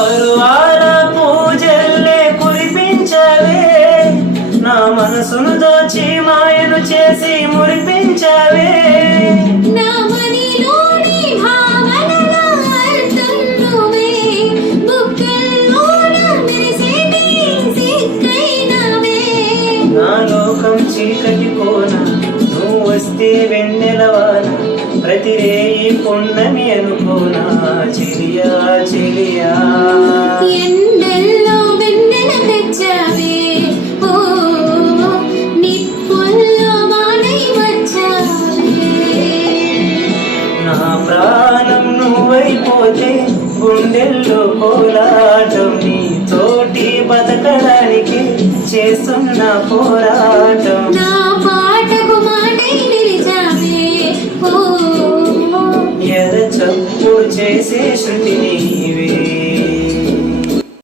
పరువాల పూజల్లే కురిపించవే, నా మనసును దోచి మాయను చేసి మురిపించవే. నా మనీలోని భావనల అర్థం నువ్వే, బుగ్గల్లోన మెరిసేటి సిగ్గైనవే. నా లోకం చీకటి కోన, నువ్వు వస్తే వెన్నెలవాన, ప్రతి రేయి పొన్నమి అనుకోనా చెలియా చెలియా. ఎండల్లో వెన్నెల తెచ్చావే, ఓ నిప్పుల్లో వానై వచ్చావే. నా ప్రాణం నువ్వైపోతే గుండెల్లో కోలాటం, నీ తోటి బతకడానికి చేస్తున్న పోరాటం.